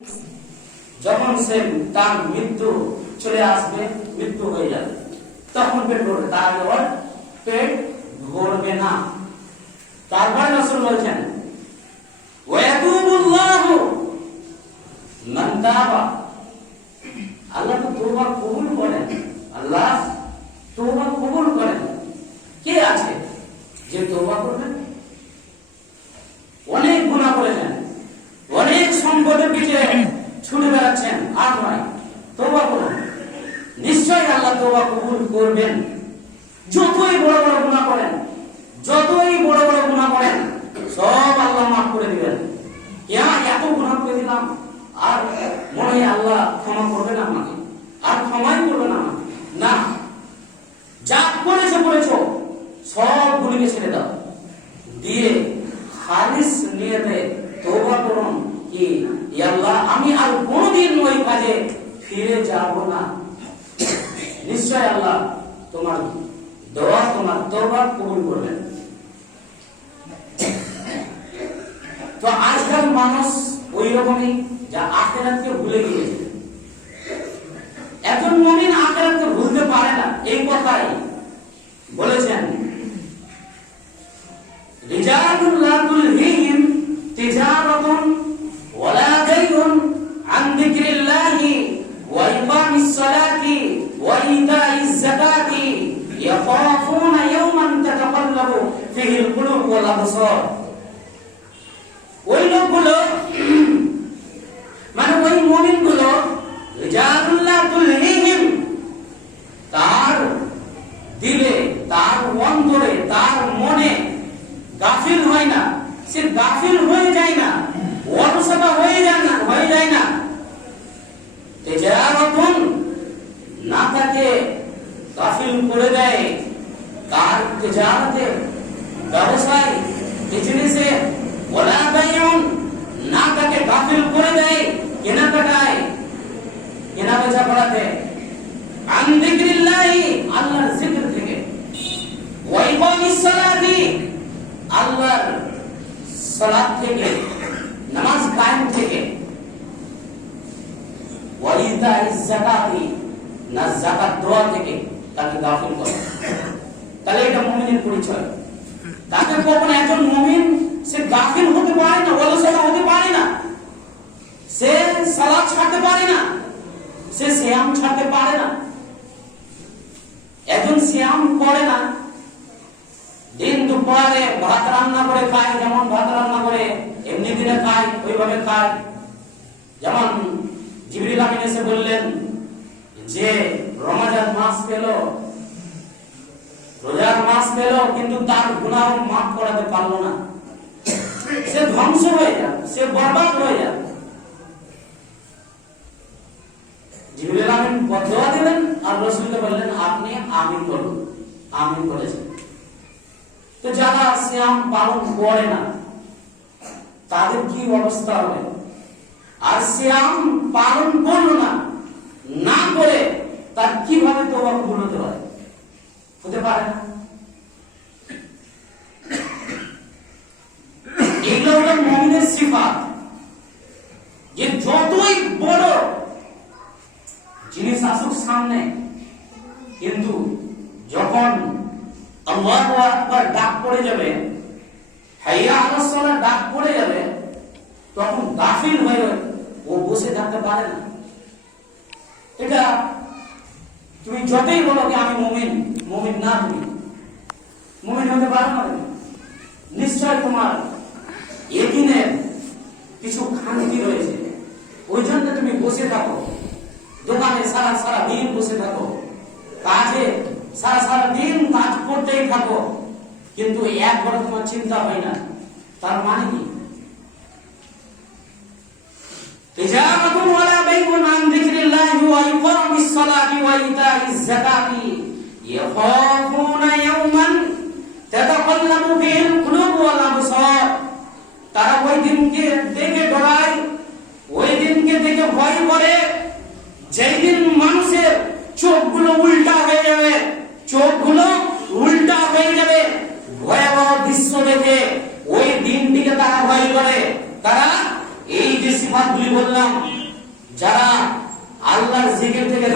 যখন সে তার মৃত্যু চলে আসবে, মৃত্যু হয়ে যাবে, তখন পেট ভরবে, তার আগে পেট ভরবে না। তারপরে রাসূল বলছেন ওয়াতুবুল্লাহু মান তাবা, আল্লাহ তো তওবা কবুল করেন, আল্লাহ তওবা কবুল করেন। কে আছে যে তওবা করবেন? অনেক গুনাহ করেছেন, অনেক সম্পদের পিছে ছুটে বেড়াচ্ছেন, আর নয়, তওবা করুন, নিশ্চয়ই আল্লাহ তওবা কবুল করবেন। যতই বড় বড় গুনাহ করেন, যতই বড় বড় গুনাহ করেন, সব আল্লাহ মাফ করে দিবেন। এত গুনাহ করে দিলাম, আর মনে হয় আল্লাহ ক্ষমা করবে না আমাকে, আর ক্ষমাই করবে না আমাকে, না, যা করেছো সবগুলিকে ছেড়ে দাও, দিয়ে খালিস নিয়তে তওবা করুন কি আল্লাহ আমি আর কোনদিন ওই কাজে ফিরে যাব না। নিশ্চয় আল্লাহ তোমার দোয়া, তোমার তওবা কবুল করবেন। তো আজকাল মানুষ ওই রকমই, যা আখিরাতকে ভুলে গিয়েছে। একজন মুমিন আখিরাতকে ভুলতে পারে না, এই কথাই বলেছেন রিজালুন লা তুলহিহিম তিজারাতুন ওয়ালা বাইউন আন যিকরিল্লাহি ওয়া ইকামিস সালাতি ওয়া ইতাইজ যাকাতি ইয়াখাফুনা ইয়াওমান তাতাকাল্লাবু ফিহিল কুলুব ওয়াল আবসার। ওই লোকগুলো, মানে ওই মুমিনগুলো, রিজালুন লা তুলহিহিম, তার দিলে, তার অন্তরে, তার মনে গাফিল হয় না, সে গাফিল হয়ে যায় না, অলসতা হয়ে যায় না, তিজারাতুন, না তাকে গাফিল করে দেয় তার তিজারতে, ব্যবসায়, বিজনেসে, ওয়ালা বাইউন, না তাকে গাফিল করে দেয় কেনাকাটায়, কেনা বেচা করাতে, আন যিকরিল্লাহি, আল্লাহর জিকির থেকে, ওয়া ইকামিস সালাতি, আল্লাহর সালাত থেকে, নামাজ কায়েম থেকে, ওয়া ইতাইজ যাকাতি, না যাকাত দেওয়া থেকে তাকে গাফিল করে। তাহলে এটা মুমিনের পরিচয়। তাকে কখনো একজন মুমিন সে গাফিল হতে পারে না, অলসতা হতে পারে না, সে সালাত ছাড়তে পারে না, সে সিয়াম ছাড়তে পারে না। একজন সিয়াম করে না, দিন দুপুরে ভাত রান্না করে খায়, যেমন ভাত রান্না করে এমনি দিনে খায়, ওইভাবে খায়। যেমন জিবরিল আমিন এসে বললেন যে রমজান মাস পেল, রোজার মাস পেল, কিন্তু তার গুনাহ মাফ করাতে পারলো না, সে ধ্বংস হয়ে যায়, সে বরবাদ হয়ে যায়। জিবরিল আমিন বদদোয়া দিলেন, আর রাসূলকে বললেন আপনি আমিন বলুন। আমিন বলেছেন। তো যারা সিয়াম পালন করে না, তাদের কি অবস্থা হবে? আর সিয়াম পালন করলো না, না করে তার কিভাবে তওবা কবুল হতে পারে? হতে পারে না। এগুলো হলো মুমিনের সিফাত, যে যতই বড় জিনিস আসুক সামনে, কিন্তু যখন আল্লাহু আকবার ডাক পড়ে যাবে, হাইয়া আলাস সালাহ ডাক পড়ে যাবে, তখন গাফিল হয়ে ও বসে থাকতে পারে না। এটা তুমি যতই বলো যে আমি মুমিন, মুমিন না, তুমি মুমিন হতে পারো না। নিশ্চয় তোমার এদিনের কিছু খামতি রয়েছে, ওই জন্য তুমি বসে থাকো, দোকানে সারা দিন বসে থাকো, কাজে সারা দিন কাজ করতেই থাকো, কিন্তু একবার তোমার চিন্তা হয় না। তার মানে কি? তিজারাতুন ওয়ালা বাইউন আন যিকরিল্লাহি ওয়া ইকামিস সালাতি ওয়া ইতাইজ যাকাতি ইয়াখাফুনা ইয়াওমান তাতাকাল্লাবু ফিহিল কুলুব ওয়াল আবসার। তারা ওই দিনকে দেখে ডরায়, ওই দিনকে দেখে ভয় করে, যেই দিন মানুষের চোখগুলো উল্টা হয়ে যাবে, চোখগুলো উল্টা হয়ে যাবে, ভয়াবহ দৃশ্য দেখে ওই দিনটিকে তারা ভয় করে। তারা এই যে সিফাতগুলি বললাম, যারা আল্লাহর জিকির থেকে